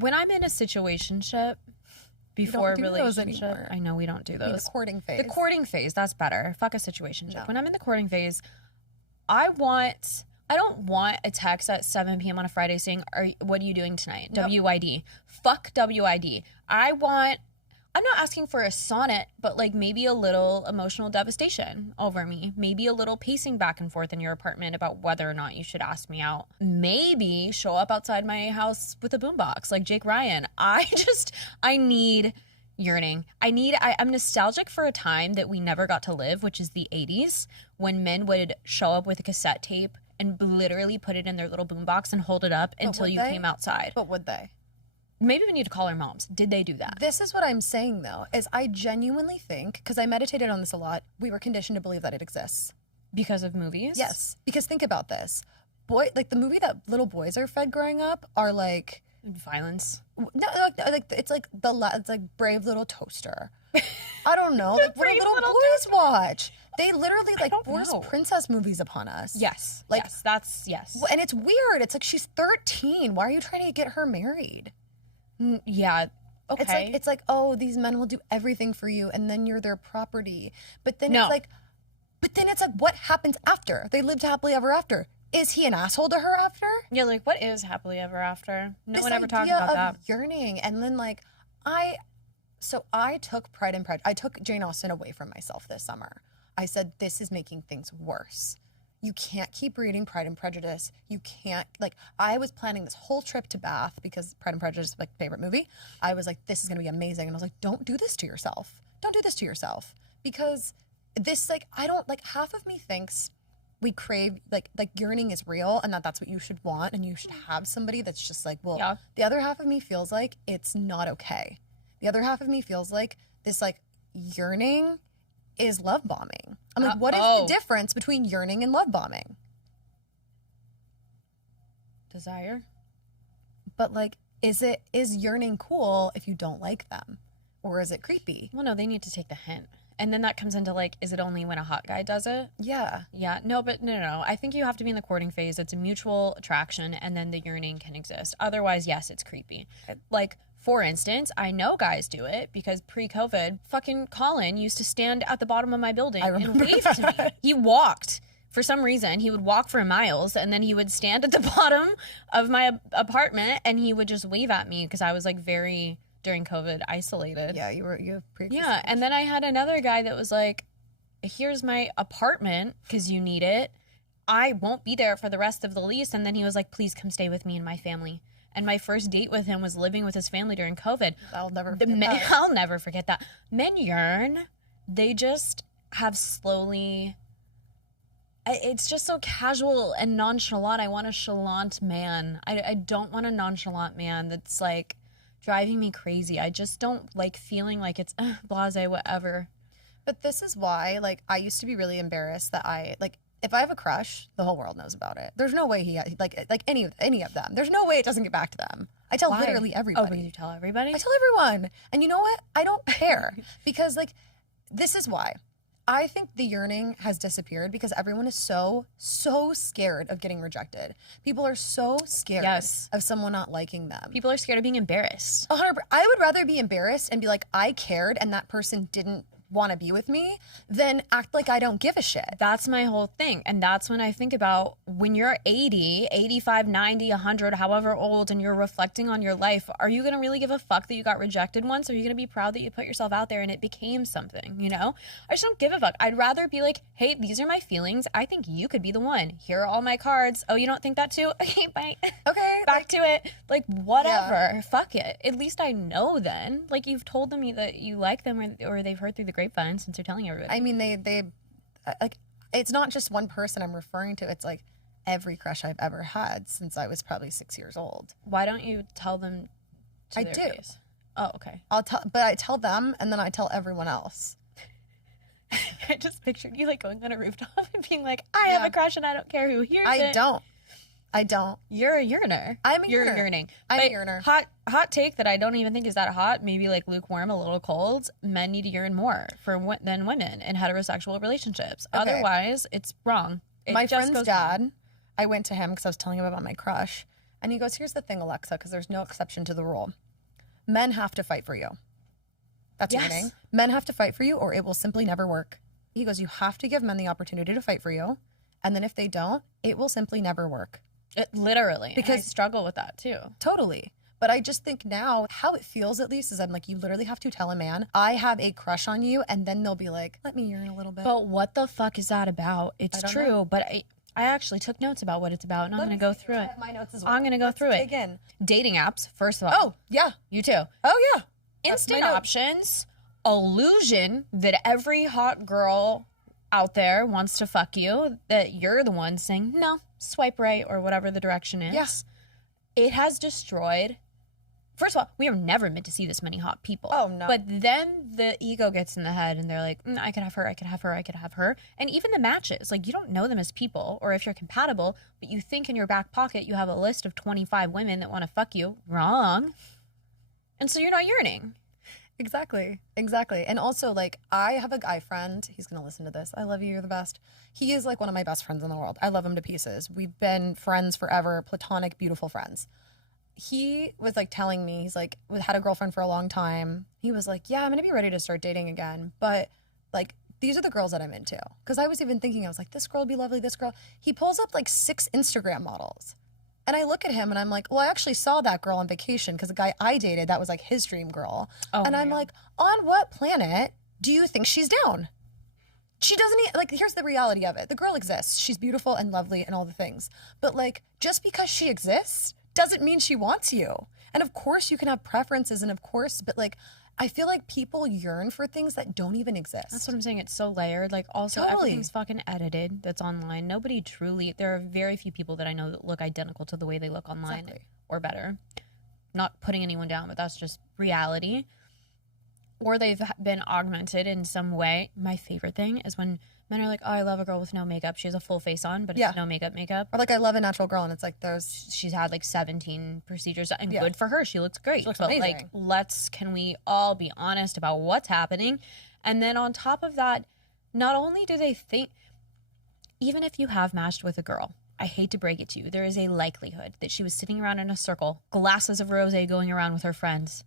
when I'm in a situationship, before a relationship, I know we don't do those. The courting phase. The courting phase, that's better. Fuck a situationship. No. When I'm in the courting phase, I don't want a text at 7 p.m. on a Friday saying, what are you doing tonight? Nope. WID. Fuck WID. I'm not asking for a sonnet, but like maybe a little emotional devastation over me. Maybe a little pacing back and forth in your apartment about whether or not you should ask me out. Maybe show up outside my house with a boombox like Jake Ryan. I need yearning. I'm nostalgic for a time that we never got to live, which is the 80s, when men would show up with a cassette tape and literally put it in their little boombox and hold it up until you came outside. But would they? Maybe we need to call our moms. Did they do that? This is what I'm saying, though, is I genuinely think, because I meditated on this a lot, we were conditioned to believe that it exists. Because of movies? Yes. Because think about this. The movie that little boys are fed growing up are like... Violence? No, it's like Brave Little Toaster. I don't know. Like what little boys watch. They literally force princess movies upon us. Yes. Yes. And it's weird. It's like she's 13. Why are you trying to get her married? Yeah. Okay. It's like, oh, these men will do everything for you, and then you're their property. But then it's like, what happens after? They lived happily ever after. Is he an asshole to her after? Yeah, like what is happily ever after? No one ever talked about that. Yearning, and then I took Pride and Prejudice. I took Jane Austen away from myself this summer. I said, this is making things worse. You can't keep reading Pride and Prejudice. You can't, I was planning this whole trip to Bath because Pride and Prejudice is my favorite movie. I was like, this is going to be amazing. And I was like, don't do this to yourself. Don't do this to yourself. Because this, half of me thinks we crave, yearning is real and that's what you should want and you should have somebody that's just The other half of me feels like it's not okay. The other half of me feels like this, yearning is love bombing. I'm like, what is the difference between yearning and love bombing? Desire. But is yearning cool if you don't like them? Or is it creepy? Well, no, they need to take the hint. And then that comes into is it only when a hot guy does it? Yeah. Yeah. No, but no. I think you have to be in the courting phase. It's a mutual attraction and then the yearning can exist. Otherwise, yes, it's creepy. For instance, I know guys do it because pre-COVID, fucking Colin used to stand at the bottom of my building and wave to me. He walked. For some reason, he would walk for miles and then he would stand at the bottom of my apartment and he would just wave at me because I was very, during COVID, isolated. Yeah, you have pre-COVID. Yeah, and then I had another guy that was like, here's my apartment because you need it. I won't be there for the rest of the lease. And then he was like, please come stay with me and my family. And my first date with him was living with his family during COVID. I'll never forget that. I'll never forget that. Men yearn. They just have slowly... It's just so casual and nonchalant. I want a chalant man. I don't want a nonchalant man that's driving me crazy. I just don't like feeling like it's blasé, whatever. But this is why, I used to be really embarrassed that if I have a crush, the whole world knows about it. There's no way any of them. There's no way it doesn't get back to them. I tell literally everybody. Oh, but you tell everybody? I tell everyone. And you know what? I don't care. Because this is why. I think the yearning has disappeared because everyone is so scared of getting rejected. People are so scared of someone not liking them. People are scared of being embarrassed. 100%. I would rather be embarrassed and be like, I cared and that person didn't want to be with me than act like I don't give a shit. That's my whole thing. And that's when I think about when you're 80, 85, 90, 100, however old, and you're reflecting on your life, are you going to really give a fuck that you got rejected once? Or are you going to be proud that you put yourself out there and it became something, I just don't give a fuck. I'd rather be like, hey, these are my feelings. I think you could be the one. Here are all my cards. Oh, you don't think that too? Okay, bye. Okay. Back to it. Whatever. Yeah. Fuck it. At least I know then. You've told them that you like them or they've heard through the grapevine since they're telling everybody. I mean, they it's not just one person I'm referring to. It's every crush I've ever had since I was probably 6 years old. Why don't you tell them to their face? Oh, okay. But I tell them and then I tell everyone else. I just pictured you going on a rooftop and being like, I have a crush and I don't care who hears it. I don't. You're a yearner. You're yearning. I'm a yearner. Hot take that I don't even think is that hot, maybe lukewarm, a little cold. Men need to yearn more than women in heterosexual relationships. Okay. Otherwise, it's wrong. My friend's dad, I went to him because I was telling him about my crush. And he goes, here's the thing, Alexa, because there's no exception to the rule. Men have to fight for you. That's yearning. Men have to fight for you or it will simply never work. He goes, you have to give men the opportunity to fight for you. And then if they don't, it will simply never work. Literally. Because I struggle with that too. Totally. But I just think now how it feels at least is I'm like, you literally have to tell a man, I have a crush on you. And then they'll be like, let me yearn a little bit. But what the fuck is that about? It's true. Know. But I actually took notes about what it's about and I'm going to go through it. I have my notes as well. I'm going to go through it. Again. Dating apps, first of all. Oh, yeah. You too. Oh, yeah. Instant options. Illusion that every hot girl out there wants to fuck you, that you're the one saying, no, swipe right or whatever the direction is. Yes. It has destroyed. First of all, we are never meant to see this many hot people. Oh, no. But then the ego gets in the head and they're like, I could have her, I could have her, I could have her. And even the matches, like you don't know them as people or if you're compatible, but you think in your back pocket you have a list of 25 women that want to fuck you. Wrong. And so you're not yearning. Exactly. And also, like, I have a guy friend. He's going to listen to this. I love you. You're the best. He is, like, one of my best friends in the world. I love him to pieces. We've been friends forever, platonic, beautiful friends. He was, like, telling me, he's, like, had a girlfriend for a long time. He was like, yeah, I'm going to be ready to start dating again. But, like, these are the girls that I'm into. Because I was even thinking, I was like, this girl would be lovely, this girl. He pulls up, like, 6 Instagram models. And I look at him and I'm like, well, I actually saw that girl on vacation because the guy I dated, that was like his dream girl. Oh, and I'm like, on what planet do you think she's down? She doesn't like, here's the reality of it. The girl exists. She's beautiful and lovely and all the things. But like, just because she exists doesn't mean she wants you. And of course you can have preferences and of course, but like, I feel like people yearn for things that don't even exist. That's what I'm saying. It's so layered. Like, also, everything's fucking edited that's online. Nobody truly... There are very few people that I know that look identical to the way they look online or better. Not putting anyone down, but that's just reality. Or they've been augmented in some way. My favorite thing is when men are like, oh, I love a girl with no makeup. She has a full face on, but it's no makeup. Or like, I love a natural girl, and it's like, she's had like 17 procedures, and good for her. She looks great. She looks but amazing. Like, can we all be honest about what's happening? And then on top of that, not only do they think, even if you have matched with a girl, I hate to break it to you, there is a likelihood that she was sitting around in a circle, glasses of rosé going around with her friends,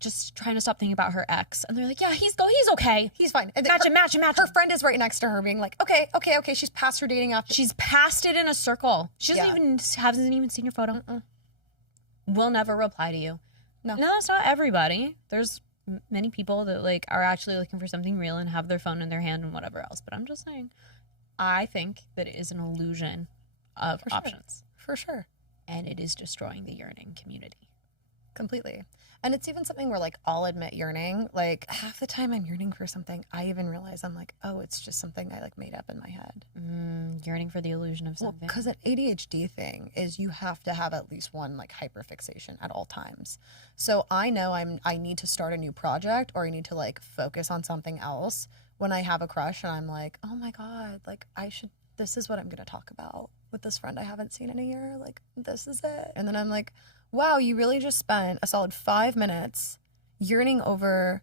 just trying to stop thinking about her ex, and they're like, yeah, he's okay, he's fine, match him. Her friend is right next to her being like, okay, she's past her dating app, she's passed it in a circle, she hasn't even seen your photo. Will never reply to you. No, it's not everybody. There's many people that like are actually looking for something real and have their phone in their hand and whatever else, but I'm just saying, I think that it is an illusion of options. For sure. And it is destroying the yearning community. Completely. And it's even something where, like, I'll admit yearning. Like, half the time I'm yearning for something, I even realize I'm like, oh, it's just something I, like, made up in my head. Yearning for the illusion of something. Because an ADHD thing is you have to have at least one, like, hyperfixation at all times. So I know I need to start a new project or I need to, like, focus on something else when I have a crush and I'm like, oh, my God, like, this is what I'm going to talk about with this friend I haven't seen in a year. Like, this is it. And then I'm like, wow, you really just spent a solid 5 minutes yearning over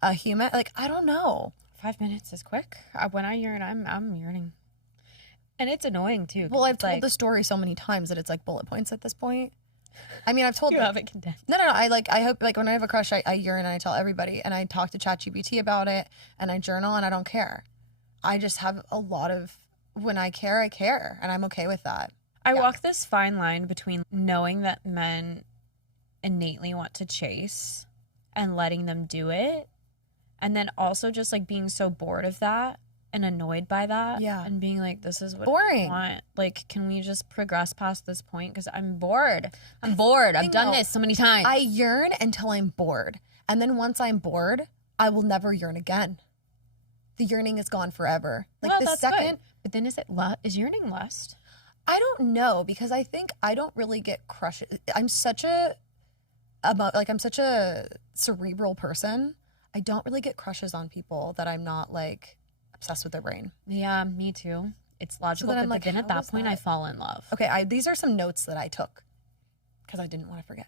a human. Like, I don't know. 5 minutes is quick. When I yearn, I'm yearning. And it's annoying, too. Well, I've told the story so many times that it's like bullet points at this point. I mean, I've told you have it condensed. No. I hope, like, when I have a crush, I yearn and I tell everybody. And I talk to ChatGPT about it. And I journal and I don't care. I just have a lot of, when I care, I care. And I'm okay with that. I walk this fine line between knowing that men innately want to chase and letting them do it, and then also just like being so bored of that and annoyed by that, and being like, this is what boring. I want. Like, can we just progress past this point? Because I'm bored. I've done this so many times. I yearn until I'm bored, and then once I'm bored, I will never yearn again. The yearning is gone forever. Like, well, the that's second. Good. But then is yearning lust? I don't know, because I think I don't really get crushes. I'm such a cerebral person. I don't really get crushes on people that I'm not like obsessed with their brain. Yeah, me too. It's logical, so but then at that point I fall in love. Okay, these are some notes that I took because I didn't want to forget.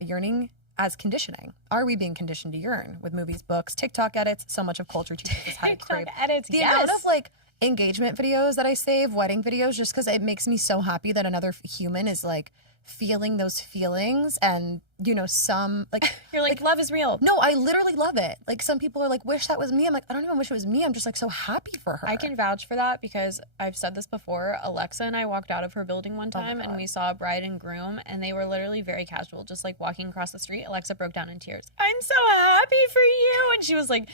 Yearning as conditioning. Are we being conditioned to yearn with movies, books, TikTok edits? So much of culture teaches us how to crave. Edits, the amount of like engagement videos that I save, wedding videos, just because it makes me so happy that another human is like feeling those feelings. And, you know, some like You're like, love is real. no, I literally love it. Like some people are like, wish that was me. I'm like, I don't even wish it was me. I'm just like so happy for her. I can vouch for that because I've said this before. Alexa and I walked out of her building one time and we saw a bride and groom and they were literally very casual, just like walking across the street. Alexa broke down in tears. I'm so happy for you. And she was like,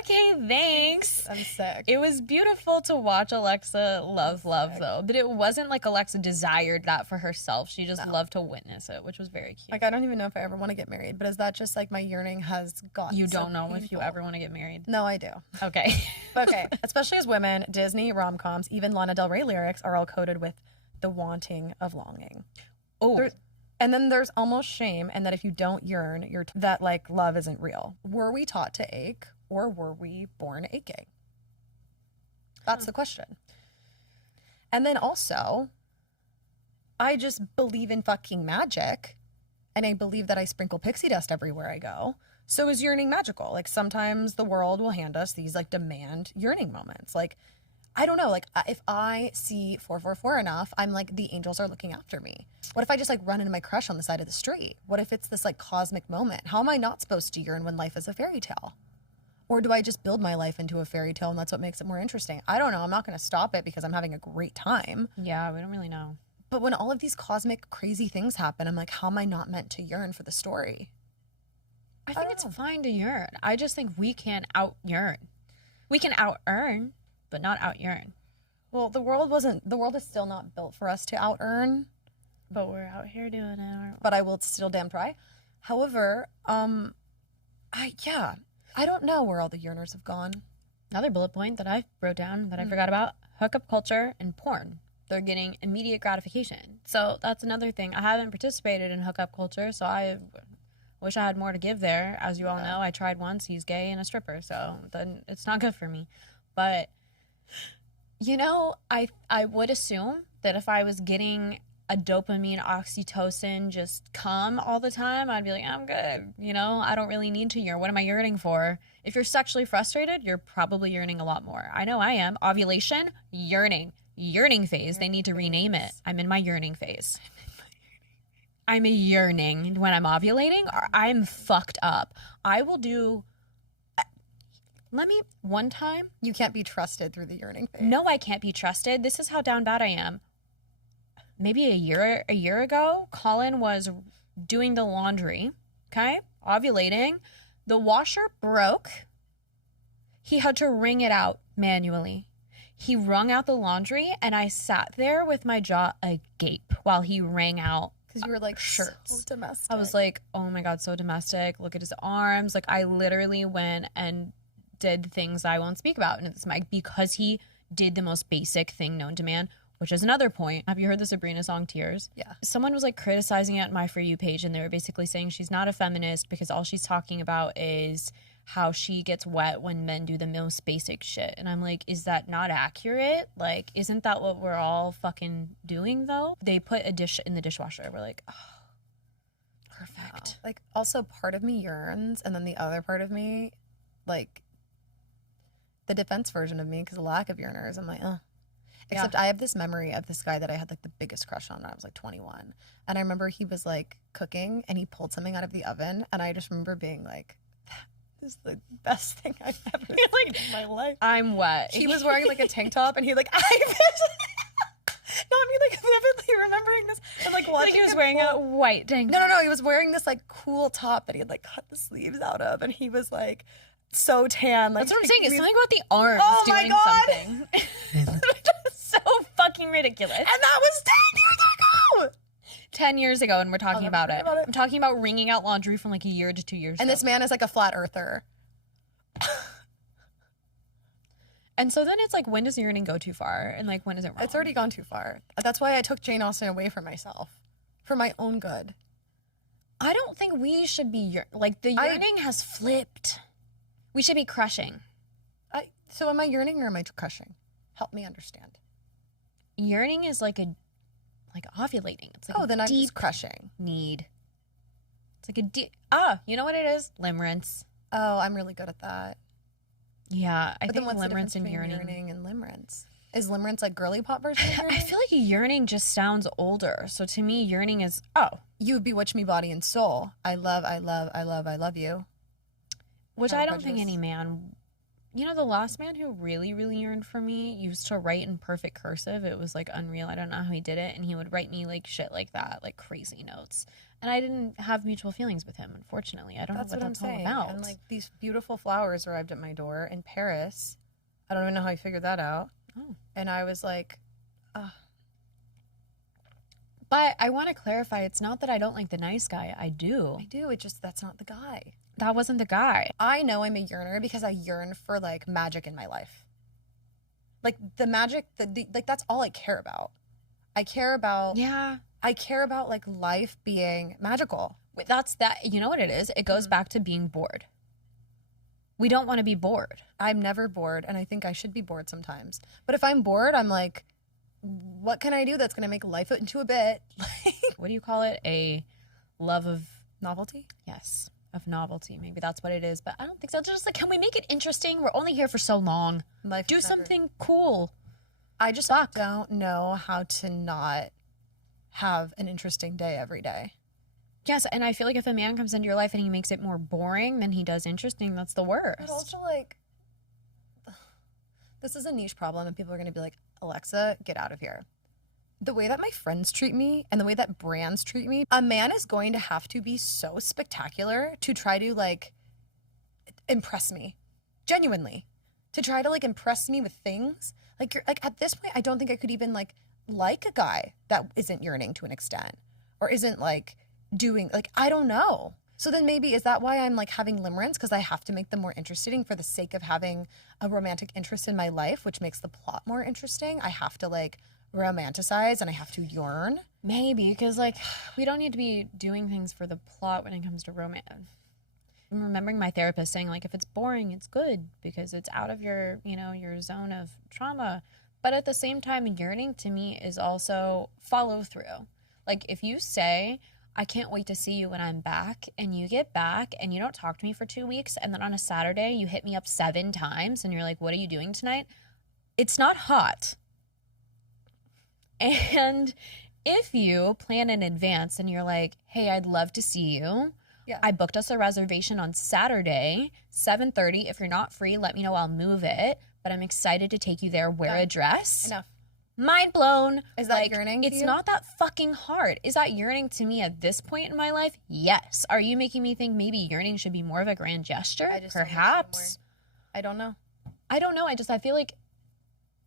okay, thanks. I'm sick. It was beautiful to watch Alexa love though, but it wasn't like Alexa desired that for herself. She just loved to witness it, which was very cute. Like I don't even know if I ever want to get married, but is that just like my yearning has gotten You so don't know painful? if you ever want to get married. No, I do. Okay. Okay, especially as women, Disney, rom-coms, even Lana Del Rey lyrics are all coded with the wanting of longing. Oh. And then there's almost shame, and that if you don't yearn, that like love isn't real. Were we taught to ache, or were we born aching? That's the question. And then also, I just believe in fucking magic, and I believe that I sprinkle pixie dust everywhere I go. So is yearning magical? Like sometimes the world will hand us these like demand yearning moments. Like, I don't know, like if I see 444 enough, I'm like, the angels are looking after me. What if I just like run into my crush on the side of the street? What if it's this like cosmic moment? How am I not supposed to yearn when life is a fairy tale? Or do I just build my life into a fairy tale and that's what makes it more interesting? I don't know. I'm not going to stop it because I'm having a great time. Yeah, we don't really know. But when all of these cosmic crazy things happen, I'm like, how am I not meant to yearn for the story? I think it's fine to yearn. I just think we can't out yearn. We can out earn, but not out yearn. Well, the world is still not built for us to out earn. But we're out here doing it, aren't we? But I will still damn try. However, I don't know where all the yearners have gone. Another bullet point that I wrote down that I forgot about, hookup culture and porn. They're getting immediate gratification. So that's another thing. I haven't participated in hookup culture, so I wish I had more to give there. As you all know, I tried once. He's gay and a stripper, so then it's not good for me. But, you know, I would assume that if I was getting a dopamine, oxytocin, just come all the time, I'd be like, I'm good. You know, I don't really need to yearn. What am I yearning for? If you're sexually frustrated, you're probably yearning a lot more. I know I am. Ovulation, yearning. Yearning phase. They need to rename it. I'm in my yearning phase. I'm a yearning when I'm ovulating. Or I'm fucked up. I will do... One time... You can't be trusted through the yearning phase. No, I can't be trusted. This is how down bad I am. Maybe a year ago, Colin was doing the laundry, okay? Ovulating. The washer broke. He had to wring it out manually. He wrung out the laundry, and I sat there with my jaw agape while he wrung out because you were like, shirts. So domestic. I was like, oh my God, so domestic. Look at his arms. Like, I literally went and did things I won't speak about in this mic because he did the most basic thing known to man, which is another point. Have you heard the Sabrina song Tears? Yeah. Someone was like criticizing it on my For You page, and they were basically saying she's not a feminist because all she's talking about is how she gets wet when men do the most basic shit. And I'm like, is that not accurate? Like, isn't that what we're all fucking doing though? They put a dish in the dishwasher. We're like, oh, perfect. Wow. Like, also part of me yearns, and then the other part of me, like, the defense version of me, because the lack of yearners, I'm like, Except I have this memory of this guy that I had like the biggest crush on when I was like 21. And I remember he was like cooking and he pulled something out of the oven. And I just remember being like, that is the best thing I've ever seen in my life. I'm wet. He was wearing like a tank top and he like, not me like vividly remembering this. And like watching like he was wearing a white tank top. No. He was wearing this like cool top that he had like cut the sleeves out of. And he was like so tan. Like, that's what I'm saying. It's something about the arms doing something. So fucking ridiculous. And that was 10 years ago. 10 years ago, and we're talking about it. I'm talking about wringing out laundry from like a year to 2 years and ago. This man is like a flat earther. And so then it's like, when does yearning go too far? And like, when is it wrong? It's already gone too far. That's why I took Jane Austen away from myself. For my own good. I don't think we should be... Like, the yearning has flipped. We should be crushing. So am I yearning or am I crushing? Help me understand. Yearning is like ovulating. It's like then I'm just crushing. Need. It's like a deep... you know what it is? Limerence. Oh, I'm really good at that. Yeah, I But think then what's the difference limerence and between yearning. yearning and limerence? Is limerence like girly pop version of yearning? I feel like yearning just sounds older. So to me, yearning is, You bewitch me body and soul. I love you. which Pride I and don't think Prejudice. any man, the last man who really, really yearned for me used to write in perfect cursive. It was like unreal. I don't know how he did it. And he would write me like shit like that, like crazy notes. And I didn't have mutual feelings with him, unfortunately. I don't know what I'm that's all saying. about. And like these beautiful flowers arrived at my door in Paris. I don't even know how he figured that out. Oh. And I was like, But I want to clarify, it's not that I don't like the nice guy. I do. I do. It just, that's not the guy. That wasn't the guy. I know I'm a yearner because I yearn for like magic in my life. Like the magic, like that's all I care about. I care about like life being magical. That's that. You know what it is? It goes back to being bored. We don't want to be bored. I'm never bored, and I think I should be bored sometimes. But if I'm bored, I'm like, what can I do that's going to make life into a bit? What do you call it? A love of Novelty? yes, of novelty. Maybe that's what it is. But I don't think so. Just like, can we make it interesting? We're only here for so long. Life Do is never- something cool. I just Fuck. don't know how to not have an interesting day every day. Yes, and I feel like if a man comes into your life and he makes it more boring than he does interesting, that's the worst. But also, like, this is a niche problem, and people are going to be like, Alexa, get out of here. The way that my friends treat me and the way that brands treat me, a man is going to have to be so spectacular to try to, like, impress me. Genuinely. To try to, like, impress me with things. Like, you're, like, at this point, I don't think I could even, like a guy that isn't yearning to an extent. Or isn't, like, doing, like, I don't know. So then maybe, is that why I'm like having limerence? Because I have to make them more interesting for the sake of having a romantic interest in my life, which makes the plot more interesting. I have to like romanticize and I have to yearn. Maybe, because like we don't need to be doing things for the plot when it comes to romance. I'm remembering my therapist saying like if it's boring, it's good because it's out of your, your zone of trauma. But at the same time, yearning to me is also follow through. Like if you say, I can't wait to see you when I'm back, and you get back and you don't talk to me for 2 weeks, and then on a Saturday you hit me up 7 times and you're like, what are you doing tonight? It's not hot. And if you plan in advance and you're like, hey, I'd love to see you. Yeah. I booked us a reservation on Saturday, 7:30. If you're not free, let me know. I'll move it. But I'm excited to take you there. Wear a dress. Enough. Mind blown. Is that yearning to It's you? not that fucking hard. Is that yearning to me at this point in my life? Yes. Are you making me think maybe yearning should be more of a grand gesture? I just don't know Perhaps. I don't know. I don't know. I feel like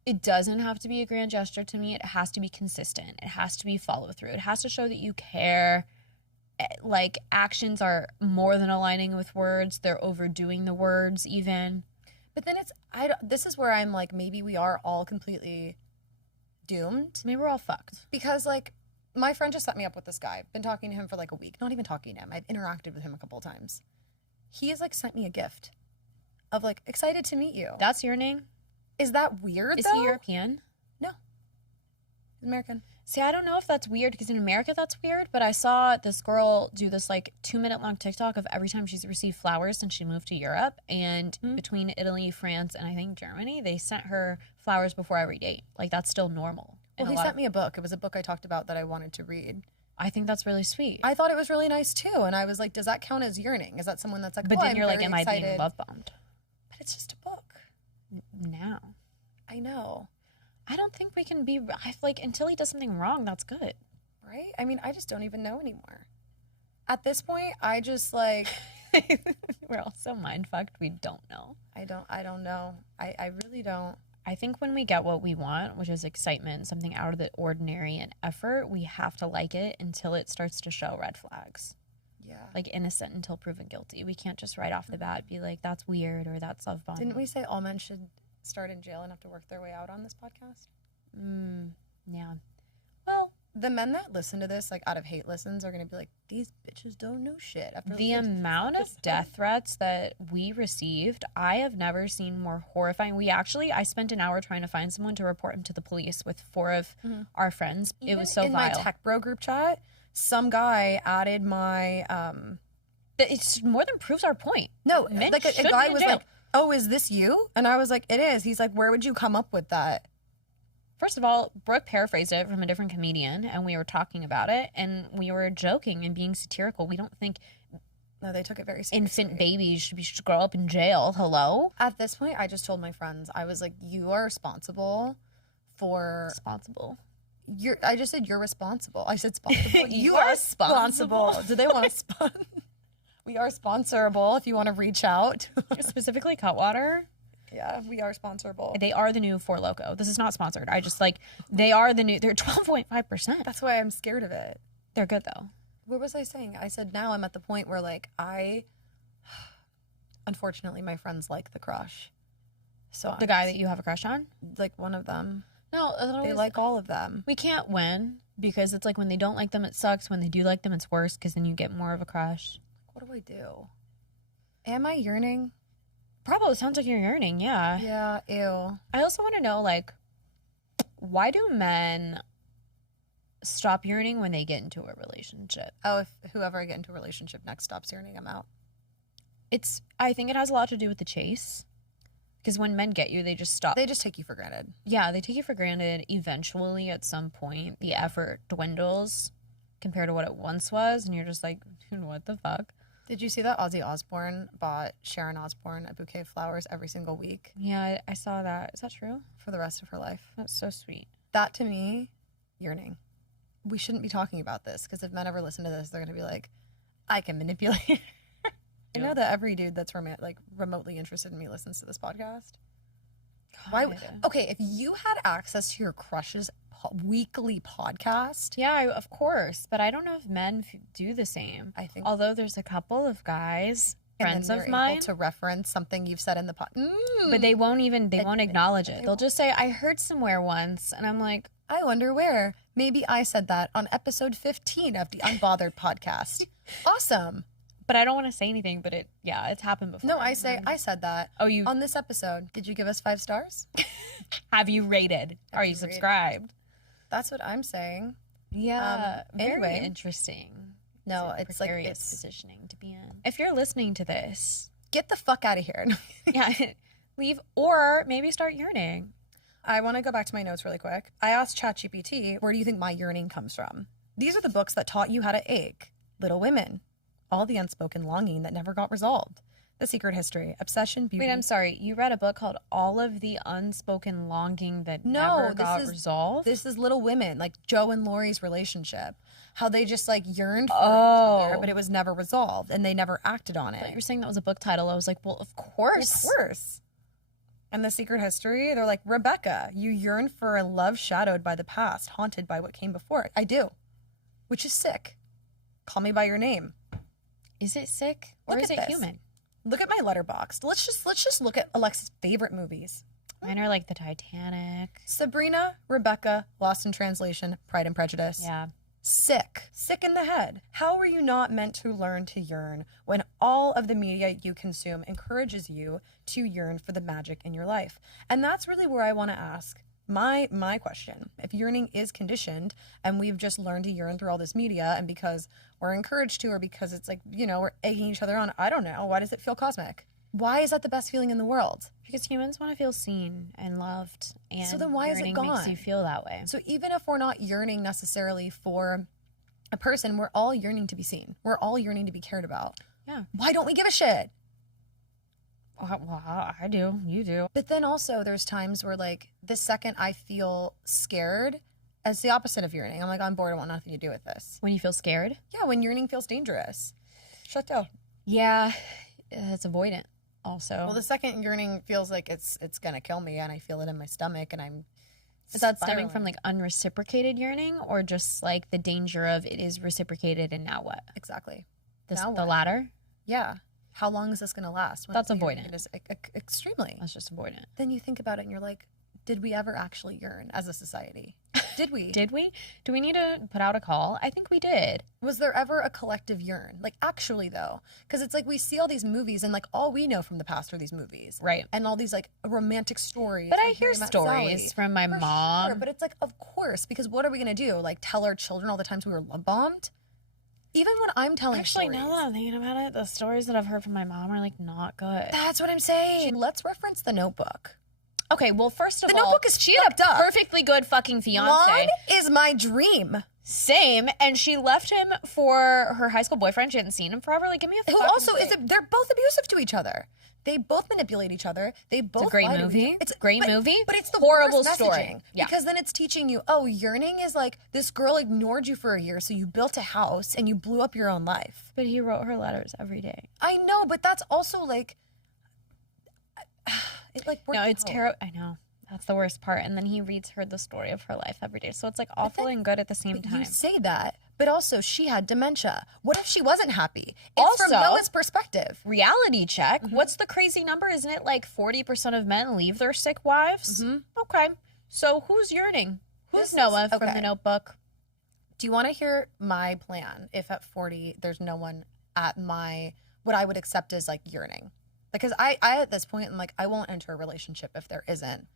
it doesn't have to be a grand gesture to me. It has to be consistent. It has to be follow through. It has to show that you care. Like actions are more than aligning with words. They're overdoing the words even. But then this is where I'm like, maybe we are all completely doomed. Maybe we're all fucked. Because like my friend just set me up with this guy. Been talking to him for like a week. Not even talking to him. I've interacted with him a couple of times. He has like sent me a gift of like excited to meet you. That's yearning. Is that weird Is though? he European? No. He's American. See, I don't know if that's weird because in America that's weird, but I saw this girl do this like 2-minute long TikTok of every time she's received flowers since she moved to Europe. And between Italy, France, and I think Germany, they sent her flowers before every date. Like that's still normal. Well, he sent me a book. It was a book I talked about that I wanted to read. I think that's really sweet. I thought it was really nice too. And I was like, does that count as yearning? Is that someone that's like, but oh, then I'm you're like, very am I being excited. love bombed? But it's just a book. Now. I know. I don't think we can be, I feel like until he does something wrong, that's good. Right? I mean, I just don't even know anymore. At this point, I just like, We're all so mind fucked, we don't know. I don't know. I really don't. I think when we get what we want, which is excitement, something out of the ordinary and effort, we have to like it until it starts to show red flags. Yeah. Like innocent until proven guilty. We can't just right off the bat be like, that's weird or that's love bombing. Didn't we say all men should start in jail and have to work their way out on this podcast? Yeah. Well, the men that listen to this, like out of hate listens, are going to be like, these bitches don't know shit. After the listening to amount this of death threats that we received, I have never seen more horrifying. I spent an hour trying to find someone to report him to the police with 4 of our friends. It was so in vile. my tech bro group chat, some guy added my It more than proves our point. no, Men like a should guy be in was jail. like, oh, is this you? And I was like, it is. He's like, where would you come up with that? First of all, Brooke paraphrased it from a different comedian, and we were talking about it, and we were joking and being satirical. We don't think No, they took it very seriously. infant babies should grow up in jail. Hello? At this point, I just told my friends, I was like, you are responsible for... Responsible. I just said you're responsible. I said responsible. You are responsible. Do they want to We are sponsorable if you want to reach out. Specifically Cutwater. Yeah, we are sponsorable. They are the new Four Loko. This is not sponsored. I just like, they are the new, they're 12.5%. That's why I'm scared of it. They're good though. What was I saying? I said now I'm at the point where like unfortunately my friends like the crush. So The guy that you have a crush on? like one of them. No, They like all of them. we can't win because it's like when they don't like them, it sucks. When they do like them, it's worse because then you get more of a crush. What do I do? Am I yearning? Probably sounds like you're yearning, yeah. Yeah, ew. I also want to know, like, why do men stop yearning when they get into a relationship? Oh, if whoever I get into a relationship next stops yearning, I'm out. I think it has a lot to do with the chase. Because when men get you, they just stop. They just take you for granted. Yeah, they take you for granted. Eventually, at some point, the effort dwindles compared to what it once was. And you're just like, dude, what the fuck? Did you see that Ozzy Osbourne bought Sharon Osbourne a bouquet of flowers every single week Yeah, I saw that. Is that true? for the rest of her life? That's so sweet. That to me, yearning. We shouldn't be talking about this because if men ever listen to this, they're going to be like, I can manipulate. I know that every dude that's remotely interested in me listens to this podcast. Why? Okay, if you had access to your crush's weekly podcast, Yeah, of course. But I don't know if men do the same. I think Although there's a couple of guys, friends and of then mine, able to reference something you've said in the pod. but they won't acknowledge it. they They'll just say, I heard somewhere once. And I'm like, I wonder where. Maybe I said that on episode 15 of the Unbothered podcast. Awesome. but I don't want to say anything, but it's happened before. No, I said that. Oh, you On this episode, did you give us 5 stars? have you rated? Are you you rated? subscribed? That's what I'm saying. Yeah. anyway. Very interesting. No, it's like Precarious positioning to be in. If you're listening to this, get the fuck out of here. yeah, leave or maybe start yearning. I want to go back to my notes really quick. I asked ChatGPT, where do you think my yearning comes from? These are the books that taught you how to ache. Little Women. All the unspoken longing that never got resolved. The Secret History. Obsession, Beauty. Wait, I'm sorry. You read a book called All of the Unspoken Longing That Never Got Resolved? This is Little Women, like Joe and Lori's relationship. How they just like yearned for each other, but it was never resolved and they never acted on I thought it. you were saying that was a book title. I was like, well, of course. Of course. And The Secret History, they're like, Rebecca, you yearn for a love shadowed by the past, haunted by what came before it. I do. Which is sick. Call me by your name. Is it sick or Look is at it this. human? Look at my letterbox. Let's just look at Alexa's favorite movies. Mine are like the Titanic. Sabrina, Rebecca, Lost in Translation, Pride and Prejudice. Yeah. Sick. Sick in the head. How are you not meant to learn to yearn when all of the media you consume encourages you to yearn for the magic in your life? And that's really where I want to ask my question. If yearning is conditioned and we've just learned to yearn through all this media and because we're encouraged to or because it's like, we're egging each other on, I don't know. Why does it feel cosmic? Why is that the best feeling in the world? Because humans want to feel seen and loved. And So then why is it yearning gone? makes you feel that way. So even if we're not yearning necessarily for a person, we're all yearning to be seen. We're all yearning to be cared about. Yeah. Why don't we give a shit? Well, I do. You do. But then also there's times where like the second I feel scared, it's the opposite of yearning. I'm like, I'm bored. I want nothing to do with this. When you feel scared? Yeah, when yearning feels dangerous. Shut down. Yeah. It's avoidant also. Well, the second yearning feels like it's gonna kill me and I feel it in my stomach and I'm Is that stemming spiraling. from like unreciprocated yearning or just like the danger of it is reciprocated and now what? Exactly. The Now what? latter? Yeah. How long is this gonna last? When That's it's yearning? avoidant. It is extremely. That's just avoidant. Then you think about it and you're like, did we ever actually yearn as a society? Did we? Did we? Do we need to put out a call? I think we did. Was there ever a collective yearn? Like actually though, because it's like we see all these movies and like all we know from the past are these movies. Right. And all these like romantic stories. But I like hear Mary Met stories Sally. from my For mom. Sure, but it's like, of course, because what are we going to do? Like tell our children all the times we were love bombed? Even when I'm telling Actually, stories. now that I'm thinking about it, the stories that I've heard from my mom are like not good. That's what I'm saying. Let's reference The Notebook. Okay, well, first of all, The Notebook is fucked up. Perfectly good fucking fiance. Lon is my dream. Same, and she left him for her high school boyfriend. She hadn't seen him forever. Like, give me a Who fucking also break. is they're both abusive to each other. They both manipulate each other. They both It's a great lie to movie. each- It's a great movie. But it's the horrible worst story. messaging. Yeah. Because then it's teaching you, oh, yearning is like this girl ignored you for a year, so you built a house and you blew up your own life. But he wrote her letters every day. I know, but that's also like it like No, it's terrible. I know. That's the worst part. And then he reads her the story of her life every day. So it's like awful and good at the same time. You say that, but also she had dementia. What if she wasn't happy? It's Also- from Noah's perspective. Reality check. What's the crazy number? Isn't it like 40% of men leave their sick wives? Okay. So who's yearning? Who's This is- Noah from okay. The Notebook? Do you want to hear my plan if at 40 there's no one at my what I would accept as like yearning? Because I at this point I'm like I won't enter a relationship if there isn't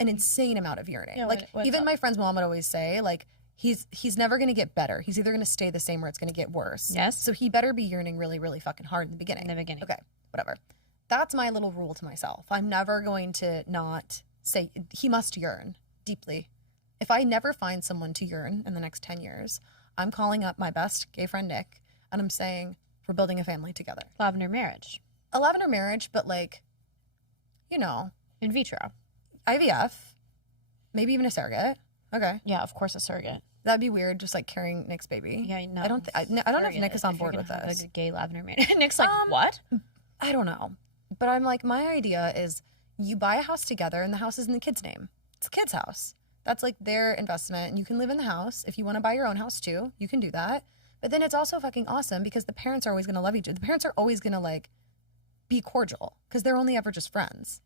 an insane amount of yearning. Yeah, like what's even up? my friend's mom would always say like he's never going to get better. He's either going to stay the same or it's going to get worse. Yes. So he better be yearning really really fucking hard in the beginning. In the beginning. Okay, whatever. That's my little rule to myself. I'm never going to not say he must yearn deeply. If I never find someone to yearn in the next 10 years, I'm calling up my best gay friend Nick and I'm saying we're building a family together. Lavender marriage. A lavender marriage, but like, you know, In vitro. IVF, maybe even a surrogate. Okay, Yeah, of course, a surrogate. that'd be weird, just like carrying Nick's baby. Yeah, no. I don't know if Nick is on board with this. A gay lavender marriage. Nick's like, what? I don't know, but I'm like, my idea is you buy a house together and the house is in the kid's name. It's a kid's house. That's like their investment, and you can live in the house. If you want to buy your own house too, you can do that. But then it's also fucking awesome because the parents are always going to love each other. The parents are always going to like be cordial because they're only ever just friends.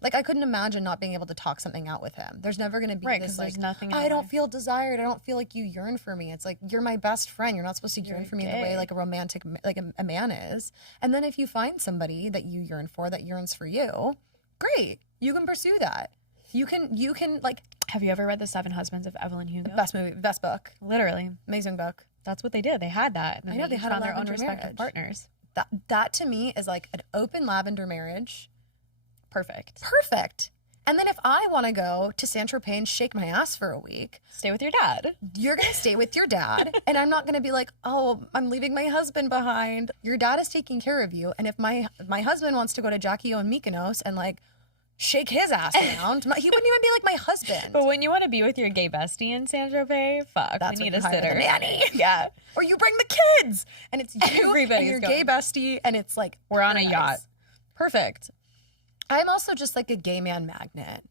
Like I couldn't imagine not being able to talk something out with him. There's never going to be Right, this 'cause like there's nothing in I the don't way. feel desired. I don't feel like you yearn for me. It's like you're my best friend. You're not supposed to yearn for me the way gay. like a romantic like a man is. And then if you find somebody that you yearn for that yearns for you, great. You can pursue that. You can like Have you ever read The Seven Husbands of Evelyn Hugo? best movie, best book, Literally. amazing book. That's what they did. They had that. And I then know, they each had a found their own lavender respective marriage. partners. That to me is like an open lavender marriage. Perfect. Perfect. And then if I want to go to San Tropez and shake my ass for a week, Stay with your dad. you're going to stay with your dad. And I'm not going to be like, oh, I'm leaving my husband behind. Your dad is taking care of you. And if my husband wants to go to Jackie O and Mykonos and like shake his ass around, he wouldn't even be like my husband. But when you want to be with your gay bestie in San Tropez, fuck, That's we when need a you hire the sitter. nanny. Yeah. Or you bring the kids and it's you Everybody's and your going. gay bestie and it's like We're on a paradise. yacht. Perfect. I'm also just like a gay man magnet.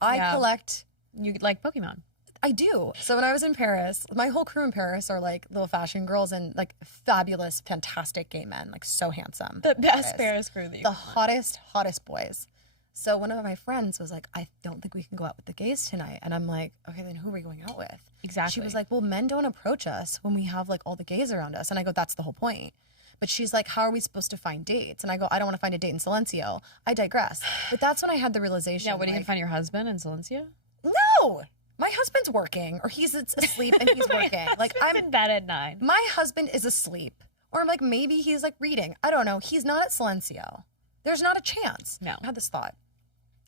I Yeah. collect. You like Pokemon. I do. So when I was in Paris, my whole crew in Paris are like little fashion girls and like fabulous, fantastic gay men, like so handsome. The best Paris crew that you The hottest boys. So one of my friends was like, I don't think we can go out with the gays tonight. And I'm like, okay, then who are we going out with? Exactly. She was like, well, men don't approach us when we have like all the gays around us. And I go, that's the whole point. But she's like, how are we supposed to find dates? And I go, I don't want to find a date in Silencio. I digress. But that's when I had the realization. Yeah, what are you like, gonna find your husband in Silencio? No, my husband's working or he's asleep and he's working. Like I'm in bed at 9. my husband is asleep. Or I'm like, maybe he's like reading. I don't know. He's not at Silencio. There's not a chance. No. I had this thought.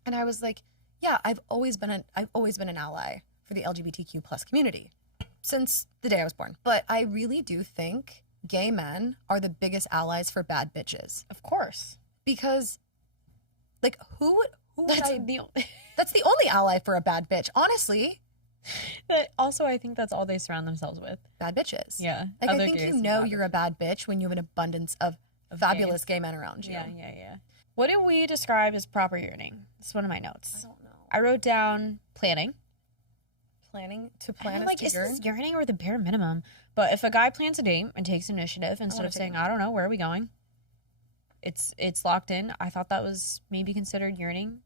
And I was like, yeah, I've always been an ally for the LGBTQ plus community since the day I was born. But I really do think gay men are the biggest allies for bad bitches. Of course. Because like who would That's I the that's the only ally for a bad bitch, honestly. also I think that's all they surround themselves with. Bad bitches. Yeah. Like I Other think gays you and know bad you're a bad bitch when you have an abundance of fabulous gay men around you. Yeah. What do we describe as proper yearning? This is one of my notes. I don't know. I wrote down planning. Planning to I plan mean, is like, to is yearn. this yearning or the bare minimum? But if a guy plans a date and takes initiative instead wanna of take saying, I don't know, where are we going? It's locked in. I thought that was maybe considered yearning.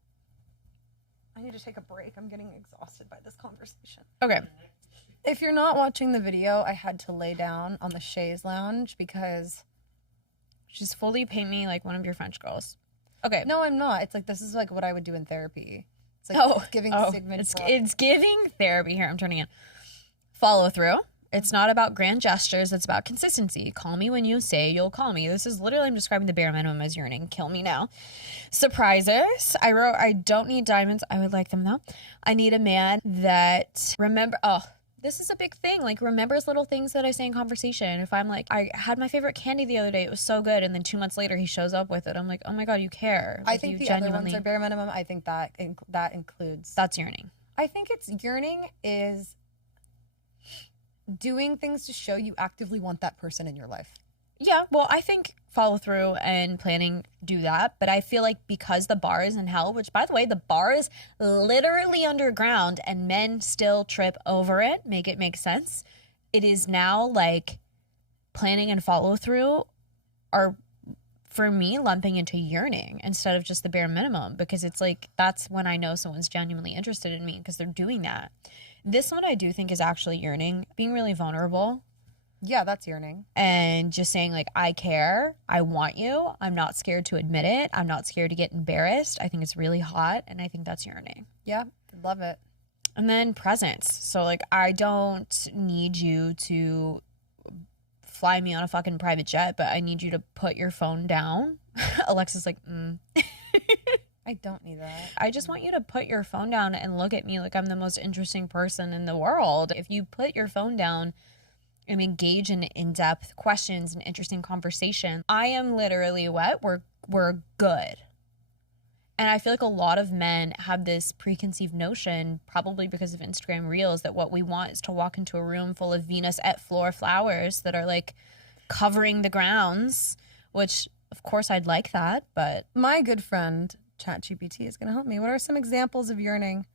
I need to take a break. I'm getting exhausted by this conversation. Okay. If you're not watching the video, I had to lay down on the chaise lounge because Just fully paint me like one of your French girls. Okay. no, I'm not. It's like this is like what I would do in therapy. It's like it's giving Sigmund Freud. It's giving therapy. Here, I'm turning in. Follow through. It's not about grand gestures. It's about consistency. Call me when you say you'll call me. This is literally, I'm describing the bare minimum as yearning. Kill me now. Surprises. I wrote, I don't need diamonds. I would like them though. I need a man that this is a big thing. Like, remembers little things that I say in conversation. If I'm like, I had my favorite candy the other day, it was so good, and then 2 months later he shows up with it, I'm like, oh my God, you care. Like, I think the other ones are bare minimum. I think that includes. That's yearning. I think it's yearning is doing things to show you actively want that person in your life. Yeah, well, I think follow through and planning do that. But I feel like because the bar is in hell, which, by the way, the bar is literally underground and men still trip over it, make it make sense. It is now like planning and follow through are, for me, lumping into yearning instead of just the bare minimum, because it's like that's when I know someone's genuinely interested in me because they're doing that. This one I do think is actually yearning, being really vulnerable. Yeah, that's yearning. And just saying, like, I care, I want you, I'm not scared to admit it, I'm not scared to get embarrassed. I think it's really hot, and I think that's yearning. Yeah, love it. And then presence. So, like, I don't need you to fly me on a fucking private jet, but I need you to put your phone down. Alexa's like, I don't need that. I just want you to put your phone down and look at me like I'm the most interesting person in the world. If you put your phone down and engage in in-depth questions and interesting conversation, I am literally what? We're good. And I feel like a lot of men have this preconceived notion, probably because of Instagram Reels, that what we want is to walk into a room full of Venus et fleur flowers that are like covering the grounds, which of course I'd like that, but my good friend ChatGPT is going to help me. What are some examples of yearning?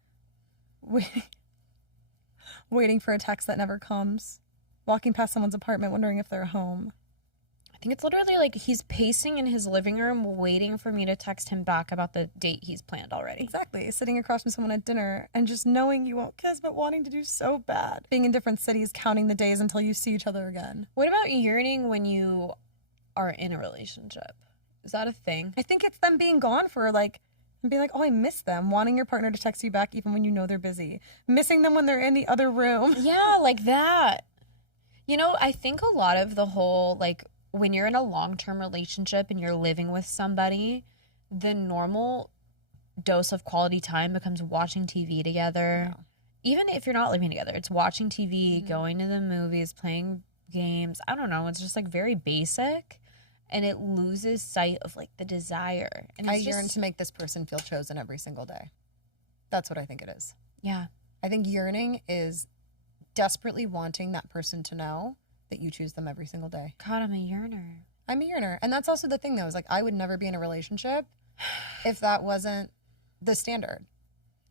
Waiting for a text that never comes. Walking past someone's apartment, wondering if they're home. I think it's literally like he's pacing in his living room waiting for me to text him back about the date he's planned already. Exactly. Sitting across from someone at dinner and just knowing you won't kiss, but wanting to do so bad. Being in different cities, counting the days until you see each other again. What about yearning when you are in a relationship? Is that a thing? I think it's them being gone for like, and being like, oh, I miss them. Wanting your partner to text you back even when you know they're busy. Missing them when they're in the other room. Yeah, like that. You know, I think a lot of the whole, like, when you're in a long-term relationship and you're living with somebody, the normal dose of quality time becomes watching TV together. Yeah. Even if you're not living together, it's watching TV, going to the movies, playing games. I don't know. It's just, like, very basic. And it loses sight of, like, the desire. And I yearn to make this person feel chosen every single day. That's what I think it is. Yeah. I think yearning is desperately wanting that person to know that you choose them every single day. God, I'm a yearner. I'm a yearner. And that's also the thing, though, is like I would never be in a relationship if that wasn't the standard.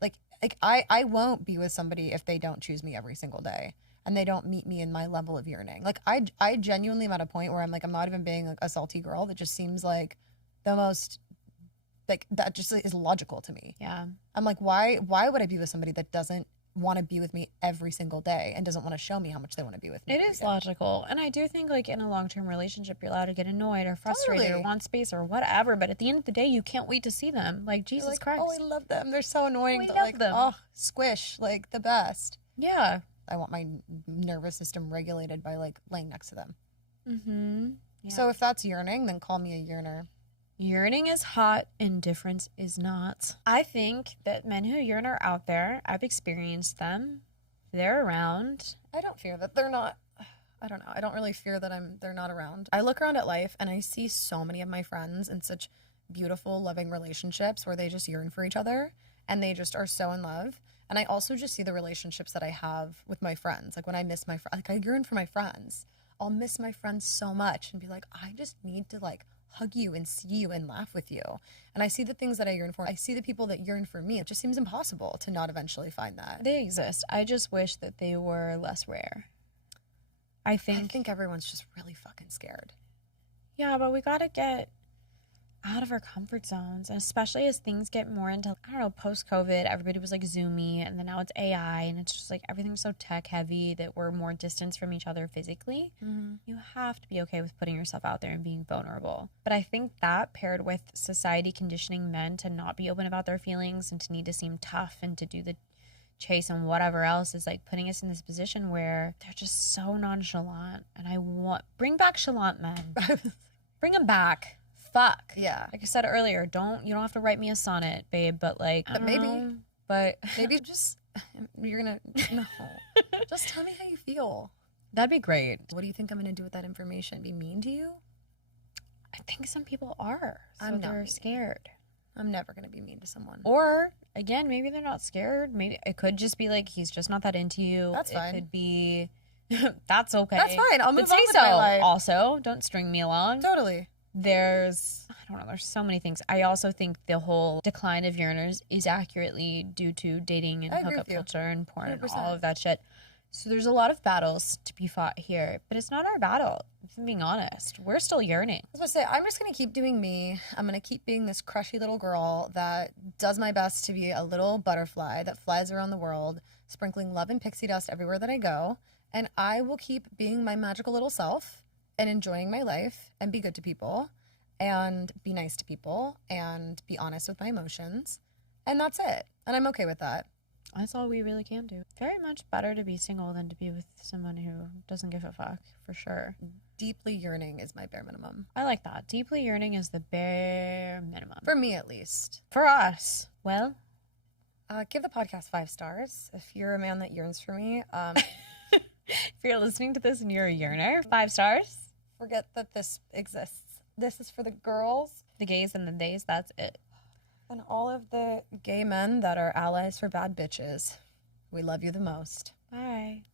Like I won't be with somebody if they don't choose me every single day and they don't meet me in my level of yearning. Like I genuinely am at a point where I'm like, I'm not even being like a salty girl. That just seems like the most, like, that just is logical to me. Yeah. I'm like, why would I be with somebody that doesn't want to be with me every single day and doesn't want to show me how much they want to be with me? It is logical. And I do think, like, in a long-term relationship, you're allowed to get annoyed or frustrated or want space or whatever. But at the end of the day, you can't wait to see them. Like, Jesus like, Christ. Oh, I love them. They're so annoying. I But love like, them. oh, squish, like the best. Yeah. I want my nervous system regulated by like laying next to them. Mm-hmm. Yeah. So if that's yearning, then call me a yearner. Yearning is hot, indifference is not. I think that men who yearn are out there. I've experienced them. They're around. I don't fear that they're not. I don't know. I don't really fear that they're not around. I look around at life and I see so many of my friends in such beautiful, loving relationships where they just yearn for each other and they just are so in love. And I also just see the relationships that I have with my friends. Like when I miss my friends, like I yearn for my friends. I'll miss my friends so much and be like, I just need to like hug you and see you and laugh with you. And I see the things that I yearn for. I see the people that yearn for me. It just seems impossible to not eventually find that. They exist. I just wish that they were less rare. I think everyone's just really fucking scared. Yeah, but we gotta get out of our comfort zones, and especially as things get more into, I don't know, post-COVID, everybody was like Zoomy, and then now it's AI, and it's just like everything's so tech heavy that we're more distanced from each other physically. Mm-hmm. You have to be okay with putting yourself out there and being vulnerable. But I think that paired with society conditioning men to not be open about their feelings and to need to seem tough and to do the Chase and whatever else is like putting us in this position where they're just so nonchalant. And I want, bring back chalant men. Bring them back. Fuck. Yeah. Like I said earlier, you don't have to write me a sonnet, babe, but like, But maybe. Maybe just, you're gonna, no. Just tell me how you feel. That'd be great. What do you think I'm gonna do with that information? Be mean to you? I think some people are. So I'm not they're mean. scared. I'm never gonna be mean to someone. Or again, maybe they're not scared. Maybe it could just be like he's just not that into you. That's fine. It could be that's okay. That's fine. I'll move but say on with so. my life. Also, don't string me along. Totally. There's so many things. I also think the whole decline of yearners is accurately due to dating and hookup culture and porn 100%. And all of that shit. So there's a lot of battles to be fought here, but it's not our battle. If I'm being honest, we're still yearning. I was going to say, I'm just going to keep doing me. I'm going to keep being this crushy little girl that does my best to be a little butterfly that flies around the world, sprinkling love and pixie dust everywhere that I go. And I will keep being my magical little self and enjoying my life and be good to people and be nice to people and be honest with my emotions. And that's it. And I'm okay with that. That's all we really can do. Very much better to be single than to be with someone who doesn't give a fuck, for sure. Deeply yearning is my bare minimum. I like that. Deeply yearning is the bare minimum. For me, at least. For us. Well? Give the podcast 5 stars. If you're a man that yearns for me. If you're listening to this and you're a yearner, 5 stars. Forget that this exists. This is for the girls. The gays and the days, that's it. And all of the gay men that are allies for bad bitches. We love you the most. Bye.